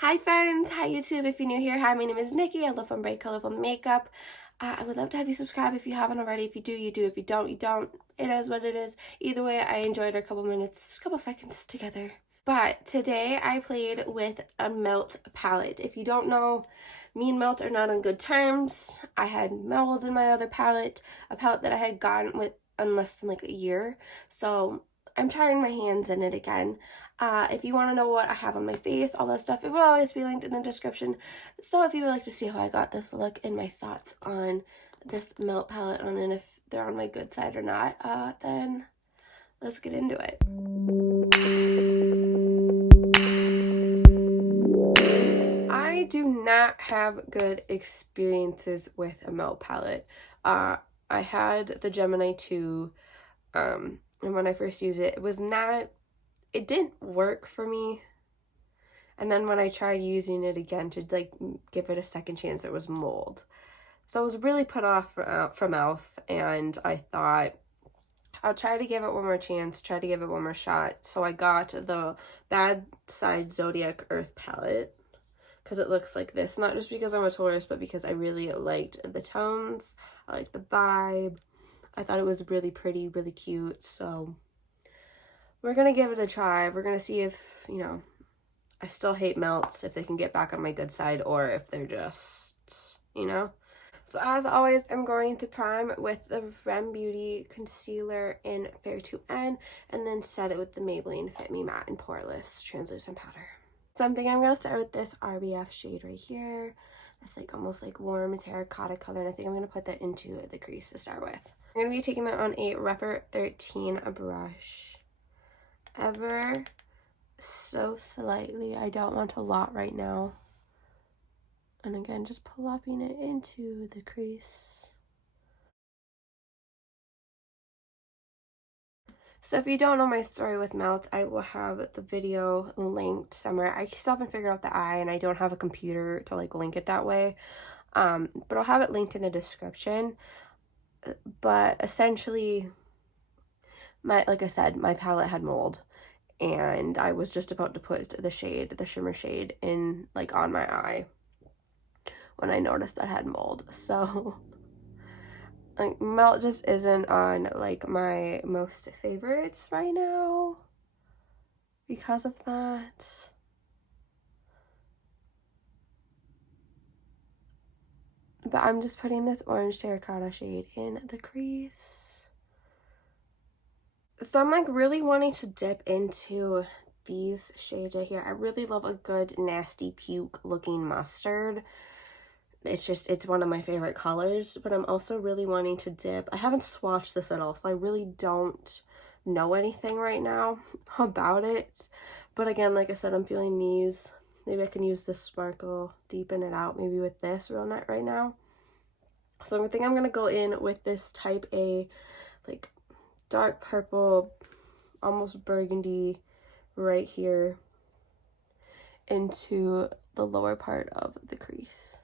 Hi friends, hi YouTube. If you're new here, hi, my name is Nikki. I love fun, bright, colorful makeup. I would love to have you subscribe if you haven't already. If you do, you do. If you don't, you don't. It is what it is. Either way, I enjoyed our couple minutes, couple seconds together. But today I played with a Melt palette. If you don't know, me and Melt are not on good terms. I had mold in my other palette, a palette that I had gotten with in less than like a year. So I'm trying my hands in it again. If you want to know what I have on my face, all that stuff, it will always be linked in the description. So if you would like to see how I got this look and my thoughts on this Melt palette and if they're on my good side or not, then let's get into it. I do not have good experiences with a Melt palette. I had the Gemini 2, and when I first used it, it didn't work for me. And then when I tried using it again to like give it a second chance, there was mold. So I was really put off from e.l.f. and I thought I'll try to give it one more chance, try to give it one more shot. So I got the Bad Side Zodiac Earth palette because it looks like this. Not just because I'm a Taurus, but because I really liked the tones. I liked the vibe. I thought it was really pretty, really cute. So we're going to give it a try. We're going to see if, I still hate melts, if they can get back on my good side, or if they're just, So as always, I'm going to prime with the Rem Beauty Concealer in Fair to N, and then set it with the Maybelline Fit Me Matte and Poreless Translucent Powder. So I'm thinking I'm going to start with this RBF shade right here. It's like almost like warm terracotta color, and I think I'm going to put that into the crease to start with. I'm going to be taking that on a Repper 13 brush. Ever so slightly. I don't want a lot right now. And again, just plopping it into the crease. So if you don't know my story with Melt, I will have the video linked somewhere. I still haven't figured out the eye, and I don't have a computer to like link it that way. But I'll have it linked in the description. But essentially, like I said, my palette had mold, and I was just about to put the shimmer shade in like on my eye when I noticed that I had mold. So like Melt just isn't on like my most favorites right now because of that. But I'm just putting this orange terracotta shade in the crease. So I'm like really wanting to dip into these shades right here. I really love a good nasty puke looking mustard. It's one of my favorite colors, but I'm also really wanting to dip. I haven't swatched this at all, so I really don't know anything right now about it. But again, like I said, I'm feeling these. Maybe I can use this sparkle, deepen it out maybe with this real net right now. So I think I'm going to go in with this type A, like dark purple, almost burgundy right here into the lower part of the crease.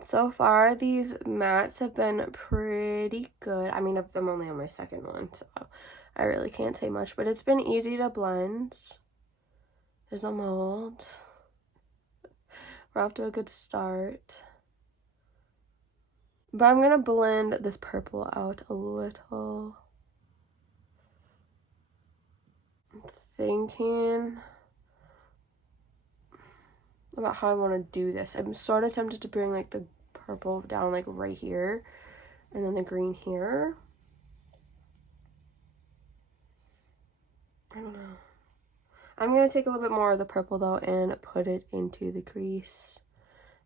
So far, these mattes have been pretty good. I mean, I'm only on my second one, so I really can't say much, but it's been easy to blend. There's no mold. We're off to a good start. But I'm gonna blend this purple out a little. I'm thinking about how I want to do this. I'm sort of tempted to bring like the purple down like right here and then the green here. I don't know. I'm going to take a little bit more of the purple though and put it into the crease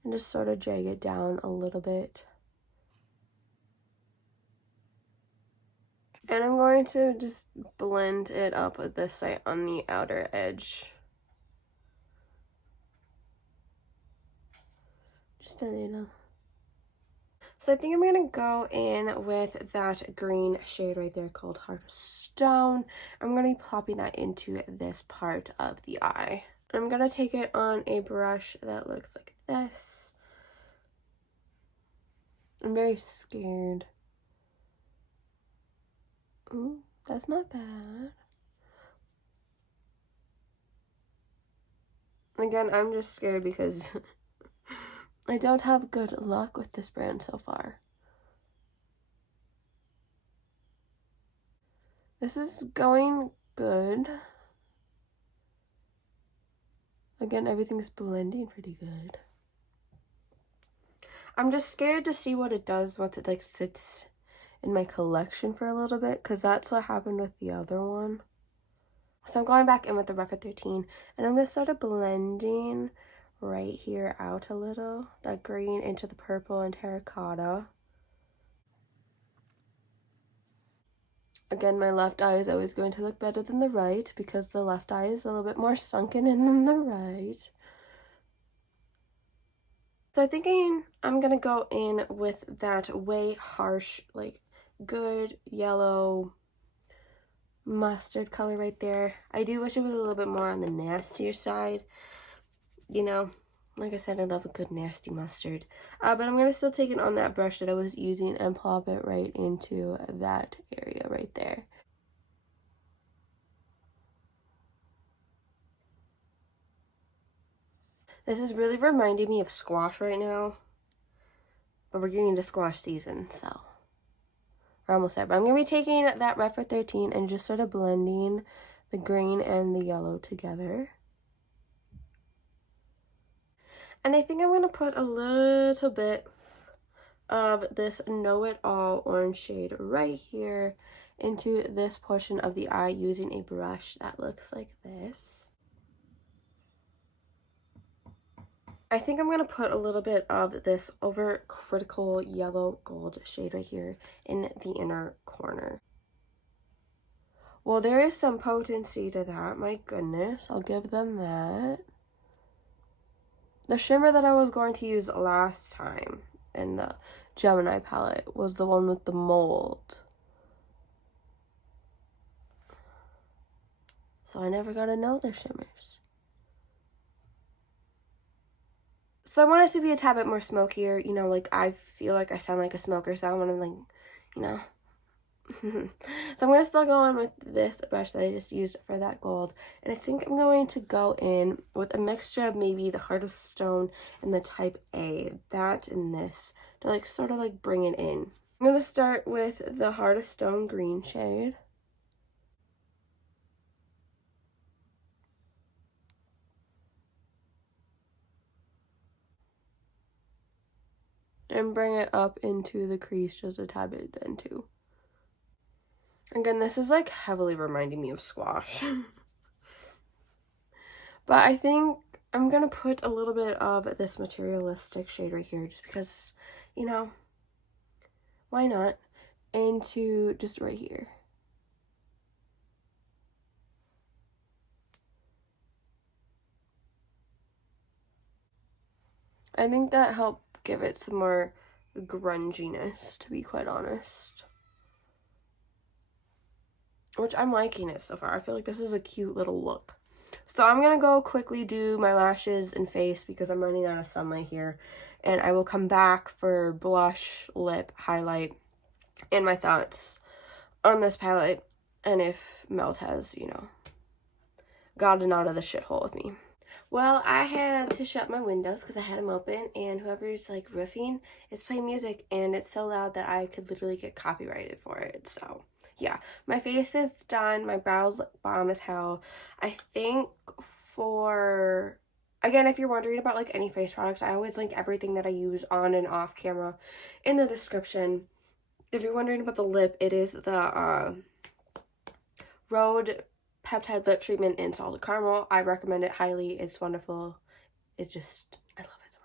and just sort of drag it down a little bit. And I'm going to just blend it up this way on the outer edge. Just a little. So I think I'm going to go in with that green shade right there called Heart of Stone. I'm going to be plopping that into this part of the eye. I'm going to take it on a brush that looks like this. I'm very scared Ooh, that's not bad. Again, I'm just scared because I don't have good luck with this brand so far. This is going good. Again, everything's blending pretty good. I'm just scared to see what it does once it like sits in my collection for a little bit, because that's what happened with the other one. So I'm going back in with the Refer 13, and I'm just sort of blending right here out a little, that green into the purple and terracotta. Again, my left eye is always going to look better than the right because the left eye is a little bit more sunken in than the right. So I'm thinking I'm gonna go in with that way harsh, like good yellow mustard color right there. I do wish it was a little bit more on the nastier side. You know, like I said, I love a good nasty mustard. But I'm gonna still take it on that brush that I was using and plop it right into that area right there. This is really reminding me of squash right now. But we're getting into squash season, so we're almost there. But I'm going to be taking that Refer 13 and just sort of blending the green and the yellow together. And I think I'm going to put a little bit of this Know It All orange shade right here into this portion of the eye using a brush that looks like this. I think I'm going to put a little bit of this over critical yellow gold shade right here in the inner corner. Well, there is some potency to that. My goodness, I'll give them that. The shimmer that I was going to use last time in the Gemini palette was the one with the mold. So I never got to know the shimmers. So I want it to be a tad bit more smokier. You know, like I feel like I sound like a smoker, so I want to like, you know. So I'm going to still go on with this brush that I just used for that gold. And I think I'm going to go in with a mixture of maybe the Heart of Stone and the Type A. That and this to like sort of like bring it in. I'm going to start with the Heart of Stone green shade. And bring it up into the crease just a tad bit then too. Again, this is like heavily reminding me of squash. But I think I'm going to put a little bit of this materialistic shade right here just because, you know, why not? Into just right here. I think that helped give it some more grunginess, to be quite honest. Which I'm liking it so far. I feel like this is a cute little look. So I'm going to go quickly do my lashes and face because I'm running out of sunlight here. And I will come back for blush, lip, highlight, and my thoughts on this palette. And if Melt has, you know, gotten out of the shithole with me. Well, I had to shut my windows because I had them open, and whoever's like roofing is playing music, and it's so loud that I could literally get copyrighted for it. So yeah, my face is done. My brows bomb as hell. I think for, again, if you're wondering about like any face products, I always link everything that I use on and off camera in the description. If you're wondering about the lip, it is the Rhode Peptide Lip Treatment in Salted Caramel. I recommend it highly. It's wonderful. It's just, I love it so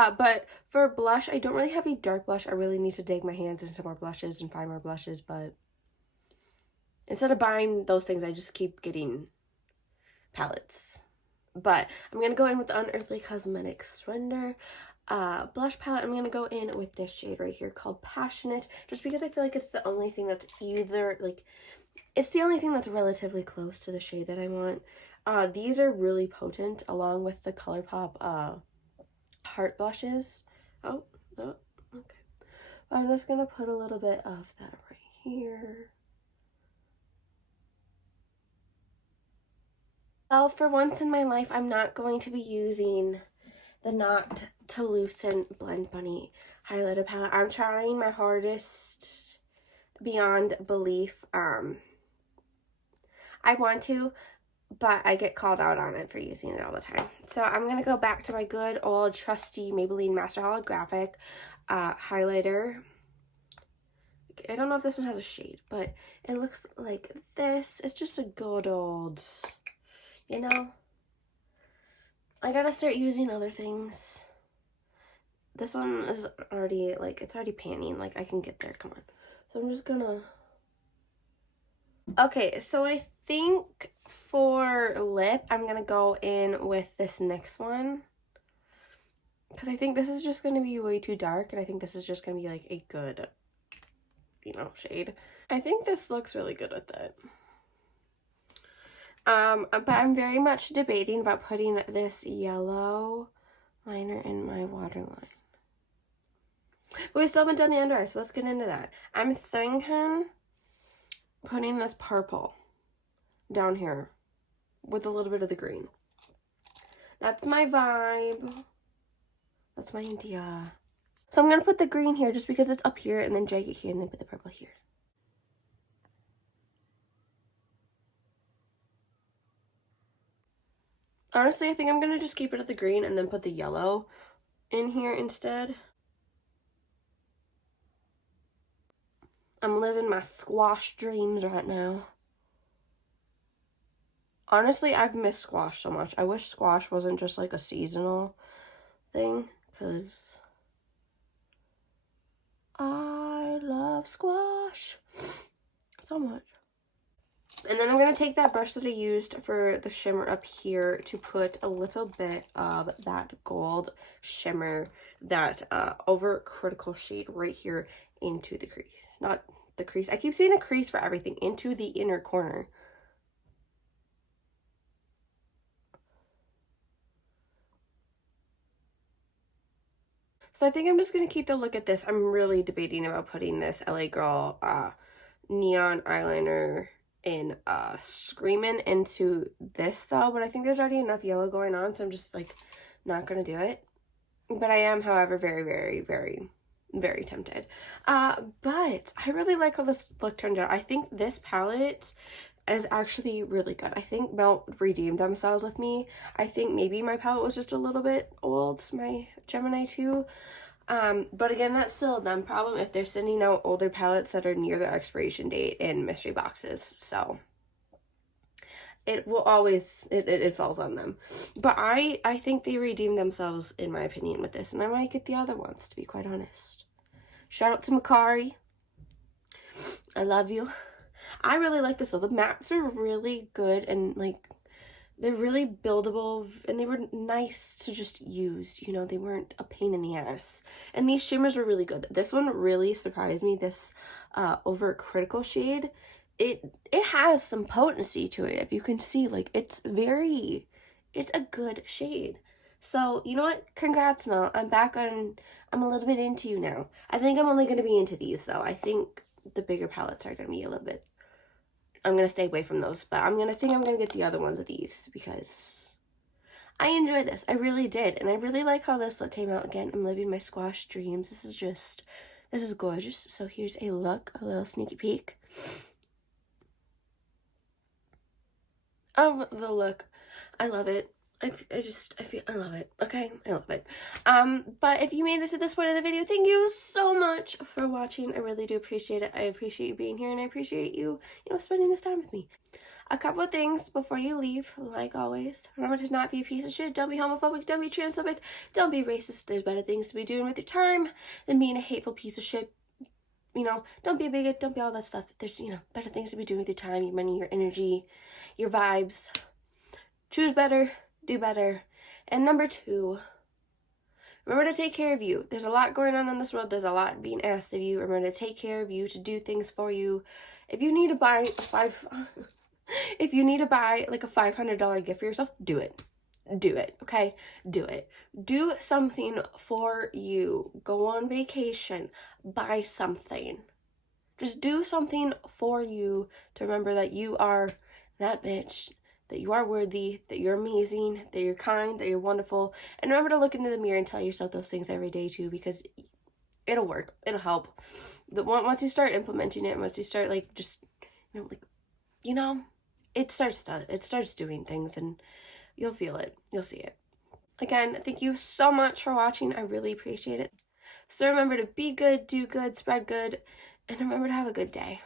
much. But for blush, I don't really have a dark blush. I really need to dig my hands into more blushes and find more blushes, but instead of buying those things, I just keep getting palettes. But I'm going to go in with the Unearthly Cosmetics Surrender blush palette. I'm going to go in with this shade right here called Passionate, just because I feel like it's the only thing that's either, like, it's the only thing that's relatively close to the shade that I want. These are really potent, along with the ColourPop Heart blushes. Oh, okay. I'm just going to put a little bit of that right here. Well, for once in my life, I'm not going to be using the Not to Loosen Blend Bunny highlighter palette. I'm trying my hardest beyond belief. I want to, but I get called out on it for using it all the time. So I'm going to go back to my good old trusty Maybelline Master Holographic highlighter. I don't know if this one has a shade, but it looks like this. It's just a good old, you know. I gotta start using other things. This one is already, like, it's already panning. Like, I can get there. Come on. So I'm just gonna... Okay, so I think for lip, I'm gonna go in with this next one. Because I think this is just gonna be way too dark, and I think this is just gonna be, like, a good, you know, shade. I think this looks really good with it. But I'm very much debating about putting this yellow liner in my waterline. But we still haven't done the under eye, so let's get into that. I'm thinking putting this purple down here with a little bit of the green. That's my vibe. That's my idea. So I'm going to put the green here just because it's up here, and then drag it here, and then put the purple here. Honestly, I think I'm going to just keep it at the green and then put the yellow in here instead. I'm living my squash dreams right now. Honestly, I've missed squash so much. I wish squash wasn't just like a seasonal thing, because I love squash so much. And then I'm going to take that brush that I used for the shimmer up here to put a little bit of that gold shimmer, that overcritical shade right here into the crease. Not the crease. I keep saying the crease for everything. Into the inner corner. So I think I'm just going to keep the look at this. I'm really debating about putting this LA Girl neon eyeliner in Screamin' into this though, but I think there's already enough yellow going on, so I'm just like not going to do it. But I am, however, very, very, very, very tempted. But I really like how this look turned out. I think this palette is actually really good. I think Melt redeemed themselves with me. I think maybe my palette was just a little bit old, my Gemini 2. But again, that's still a them problem if they're sending out older palettes that are near their expiration date in mystery boxes. So it will always, it falls on them. But I think they redeemed themselves, in my opinion, with this. And I might get the other ones, to be quite honest. Shout out to Makari. I love you. I really like this. So the mattes are really good, and like they're really buildable, and they were nice to just use, you know, they weren't a pain in the ass. And these shimmers were really good. This one really surprised me, this overcritical shade. It has some potency to it, if you can see. Like, it's a good shade. So, you know what? Congrats, Mel. I'm a little bit into you now. I think I'm only going to be into these, though. I think the bigger palettes are going to be a little bit... I'm going to stay away from those, but I'm going to get the other ones of these because I enjoy this. I really did, and I really like how this look came out. Again, I'm living my squash dreams. This is gorgeous. So here's a look, a little sneaky peek of the look. I love it. I love it. Okay, I love it. But if you made it to this point of the video, thank you so much for watching. I really do appreciate it. I appreciate you being here, and I appreciate you, spending this time with me. A couple of things before you leave, like always. Remember to not be a piece of shit. Don't be homophobic. Don't be transphobic. Don't be racist. There's better things to be doing with your time than being a hateful piece of shit. Don't be a bigot. Don't be all that stuff. There's, better things to be doing with your time, your money, your energy, your vibes. Choose better. Do better. And number 2, remember to take care of you. There's a lot going on in this world. There's a lot being asked of you. Remember to take care of you, to do things for you. If you need to buy like a $500 gift for yourself, do it. Do it, okay? Do it. Do something for you. Go on vacation. Buy something. Just do something for you to remember that you are that bitch that you are worthy, that you're amazing, that you're kind, that you're wonderful. And remember to look into the mirror and tell yourself those things every day too, because it'll work. It'll help. Once you start implementing it, once you start like just, you know, it starts doing things, and you'll feel it. You'll see it. Again, thank you so much for watching. I really appreciate it. So remember to be good, do good, spread good, and remember to have a good day.